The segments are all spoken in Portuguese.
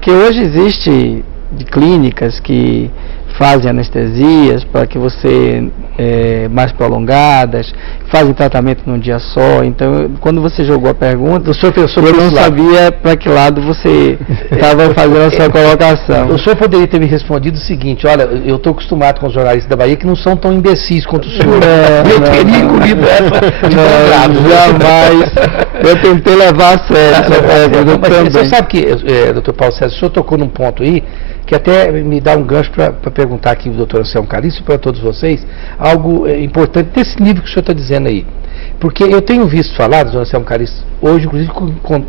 Porque hoje existe clínicas que fazem anestesias para que você mais prolongadas, fazem tratamento num dia só. Então, quando você jogou a pergunta, eu não sabia para que lado você estava fazendo a sua colocação. O senhor poderia ter me respondido o seguinte: olha, eu estou acostumado com os jornalistas da Bahia que não são tão imbecis quanto o senhor. Eu teria engolido essa de jamais. Eu tentei levar a sério essa pergunta também. Você sabe que, doutor Paulo César, o senhor tocou num ponto aí que até me dá um gancho para perguntar aqui ao doutor Anselmo Calixto e para todos vocês algo importante desse nível que o senhor está dizendo aí. Porque eu tenho visto falar, doutor Anselmo Calixto, hoje, inclusive, com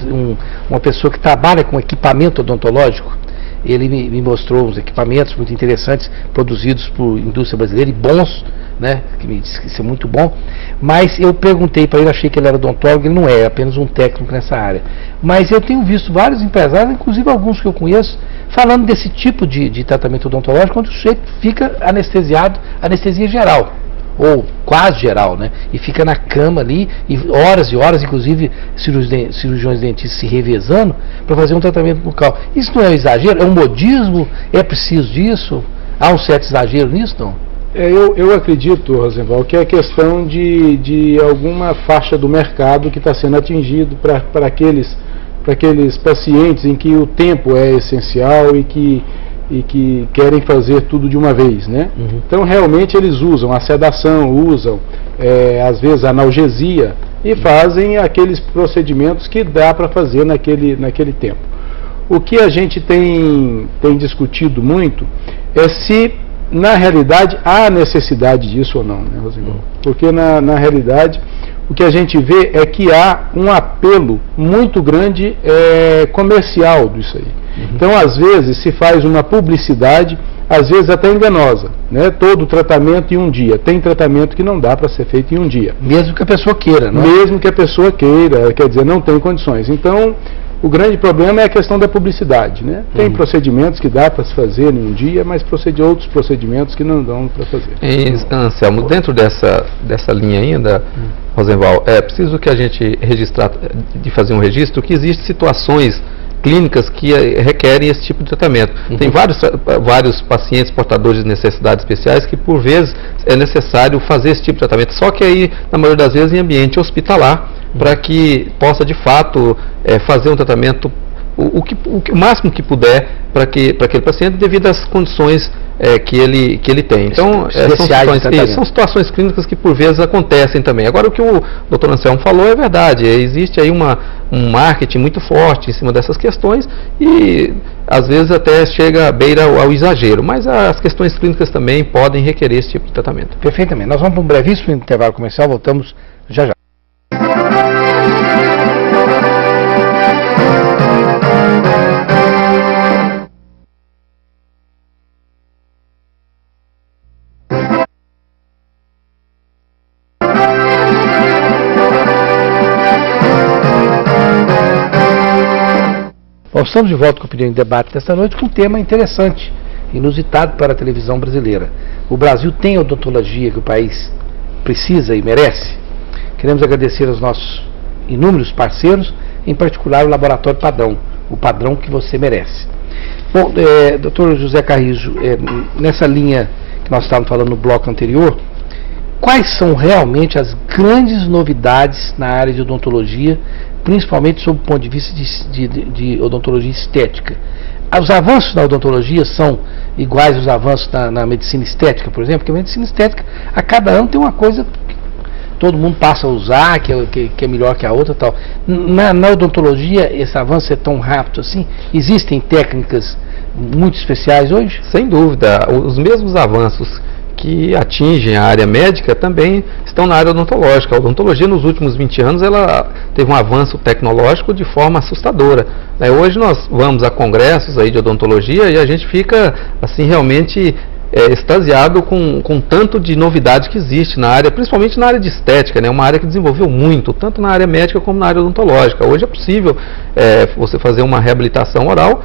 uma pessoa que trabalha com equipamento odontológico. Ele me mostrou uns equipamentos muito interessantes, produzidos por indústria brasileira e bons, né, que me disse que isso é muito bom, mas eu perguntei para ele, achei que ele era odontólogo, ele não é apenas um técnico nessa área. Mas eu tenho visto vários empresários, inclusive alguns que eu conheço, falando desse tipo de tratamento odontológico, onde o sujeito fica anestesiado, anestesia geral, ou quase geral, né? E fica na cama ali, e horas, inclusive cirurgiões dentistas se revezando para fazer um tratamento bucal. Isso não é um exagero? É um modismo? É preciso disso? Há um certo exagero nisso, não? Eu acredito, Rosenval, que é questão de alguma faixa do mercado que está sendo atingido para aqueles pacientes em que o tempo é essencial e que querem fazer tudo de uma vez, né? Uhum. Então, realmente, eles usam a sedação, usam, às vezes, a analgesia e fazem aqueles procedimentos que dá para fazer naquele tempo. O que a gente tem discutido muito é se, na realidade, há necessidade disso ou não, né, Rosenval? Porque, na realidade, o que a gente vê é que há um apelo muito grande comercial disso aí. Uhum. Então, às vezes, se faz uma publicidade, às vezes até enganosa, né? Todo tratamento em um dia. Tem tratamento que não dá para ser feito em um dia. Mesmo que a pessoa queira, não é? Mesmo que a pessoa queira, quer dizer, não tem condições. Então, o grande problema é a questão da publicidade, né? Tem procedimentos que dá para se fazer em um dia, mas outros procedimentos que não dão para fazer. Anselmo, dentro dessa linha ainda, Rosenval, é preciso que a gente fazer um registro que existem situações clínicas que requerem esse tipo de tratamento. Tem vários pacientes portadores de necessidades especiais que, por vezes, é necessário fazer esse tipo de tratamento, só que aí, na maioria das vezes, em ambiente hospitalar, para que possa, de fato, fazer um tratamento o máximo que puder para aquele paciente, devido às condições que ele tem. Então, são situações clínicas que por vezes acontecem também. Agora, o que o Dr. Anselmo falou é verdade. Existe aí um marketing muito forte em cima dessas questões e às vezes até chega à beira ao exagero, mas as questões clínicas também podem requerer esse tipo de tratamento. Perfeitamente. Nós vamos para um brevíssimo intervalo comercial, voltamos já já. Nós estamos de volta com a Opinião em Debate desta noite com um tema interessante, inusitado para a televisão brasileira. O Brasil tem a odontologia que o país precisa e merece? Queremos agradecer aos nossos inúmeros parceiros, em particular o Laboratório Padrão, o padrão que você merece. Bom, doutor José Carrijo, nessa linha que nós estávamos falando no bloco anterior, quais são realmente as grandes novidades na área de odontologia, principalmente sob o ponto de vista de odontologia estética? Os avanços na odontologia são iguais aos avanços na medicina estética, por exemplo? Porque a medicina estética, a cada ano tem uma coisa que todo mundo passa a usar, que é melhor que a outra e tal. Na odontologia, esse avanço é tão rápido assim? Existem técnicas muito especiais hoje? Sem dúvida. Os mesmos avanços que atingem a área médica também estão na área odontológica. A odontologia nos últimos 20 anos ela teve um avanço tecnológico de forma assustadora. Hoje nós vamos a congressos aí de odontologia e a gente fica assim realmente extasiado com tanto de novidade que existe na área, principalmente na área de estética, né? Uma área que desenvolveu muito, tanto na área médica como na área odontológica. Hoje é possível você fazer uma reabilitação oral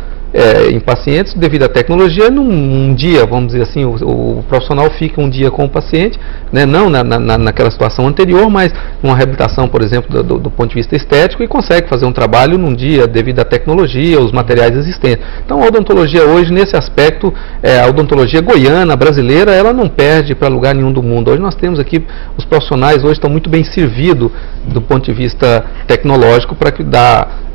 em pacientes devido à tecnologia. Num dia, vamos dizer assim, o profissional fica um dia com o paciente, né, não naquela situação anterior, mas uma reabilitação, por exemplo, do ponto de vista estético, e consegue fazer um trabalho num dia devido à tecnologia, os materiais existentes. Então a odontologia hoje, nesse aspecto, a odontologia goiana, brasileira, ela não perde para lugar nenhum do mundo. Hoje nós temos aqui, os profissionais hoje estão muito bem servidos do ponto de vista tecnológico para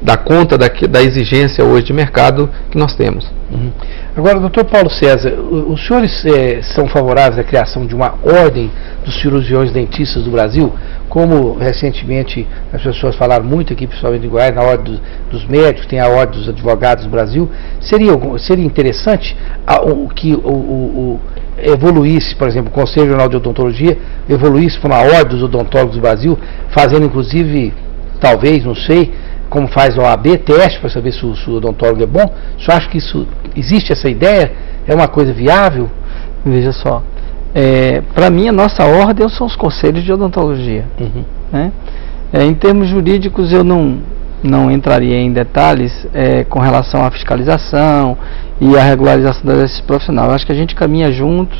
dar conta da exigência hoje de mercado que nós temos. Uhum. Agora, doutor Paulo César, os senhores são favoráveis à criação de uma ordem dos cirurgiões dentistas do Brasil? Como recentemente as pessoas falaram muito aqui, principalmente em Goiás, na ordem dos médicos, tem a ordem dos advogados do Brasil. Seria interessante que evoluísse, por exemplo, o Conselho Regional de Odontologia evoluísse para uma ordem dos odontólogos do Brasil, fazendo inclusive, talvez, não sei, como faz a OAB, teste para saber se o odontólogo é bom. O senhor acha que existe essa ideia? É uma coisa viável? Veja só, para mim a nossa ordem são os conselhos de odontologia. Uhum. Né? Em termos jurídicos eu não entraria em detalhes com relação à fiscalização e à regularização do exercício profissional. Eu acho que a gente caminha juntos,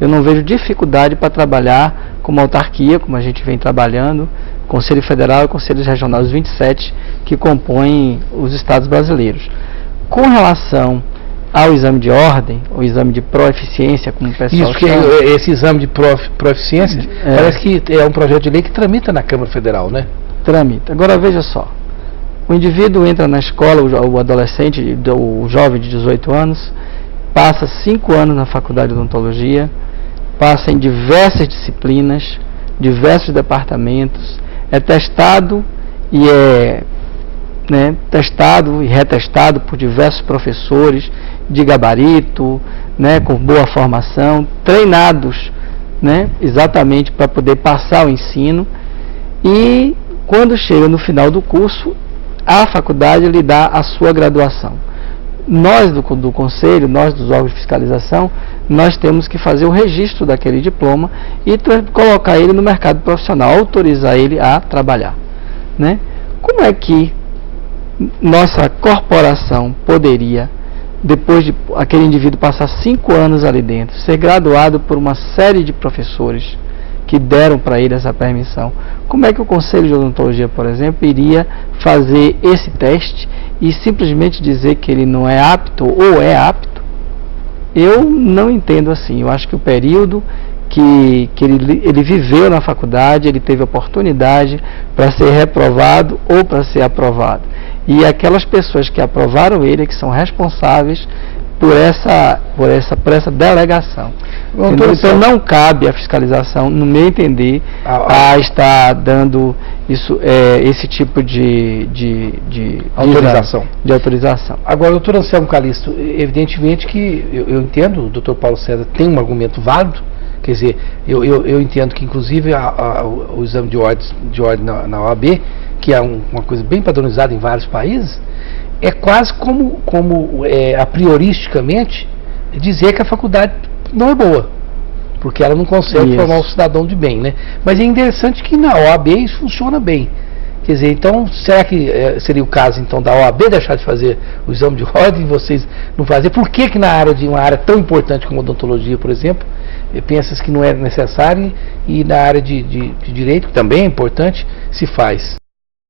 eu não vejo dificuldade para trabalhar como autarquia, como a gente vem trabalhando, Conselho Federal e Conselhos Regionais, os 27 que compõem os estados brasileiros. Com relação ao exame de ordem, o exame de proeficiência, como o pessoal chama. Esse exame de proeficiência parece que é um projeto de lei que tramita na Câmara Federal, né? Tramita. Agora veja só, o indivíduo entra na escola, o adolescente, o jovem de 18 anos, passa 5 anos na faculdade de odontologia, passa em diversas disciplinas, diversos departamentos, é testado e testado e retestado por diversos professores de gabarito, com boa formação, treinados, exatamente para poder passar o ensino, e quando chega no final do curso, a faculdade lhe dá a sua graduação. Nós do Conselho, nós dos órgãos de fiscalização, nós temos que fazer o registro daquele diploma e colocar ele no mercado profissional, autorizar ele a trabalhar. Como é que nossa corporação poderia, depois de aquele indivíduo passar 5 anos ali dentro, ser graduado por uma série de professores que deram para ele essa permissão, como é que o Conselho de Odontologia, por exemplo, iria fazer esse teste e simplesmente dizer que ele não é apto ou é apto? Eu não entendo assim. Eu acho que o período que ele viveu na faculdade, ele teve oportunidade para ser reprovado ou para ser aprovado. E aquelas pessoas que aprovaram ele que são responsáveis por essa delegação. Então não cabe a fiscalização, no meu entender, a estar dando esse tipo de autorização. Agora, doutor Anselmo Calixto, evidentemente que eu entendo, o doutor Paulo César tem um argumento válido, quer dizer, eu entendo que inclusive o exame de ordem na OAB, que é uma coisa bem padronizada em vários países, é quase como a prioristicamente dizer que a faculdade não é boa, porque ela não consegue formar um cidadão de bem, Mas é interessante que na OAB isso funciona bem. Quer dizer, então, será que seria o caso então da OAB deixar de fazer o exame de ordem e vocês não fazer? Por que uma área tão importante como a odontologia, por exemplo, pensa que não é necessário e na área de direito, que também é importante, se faz?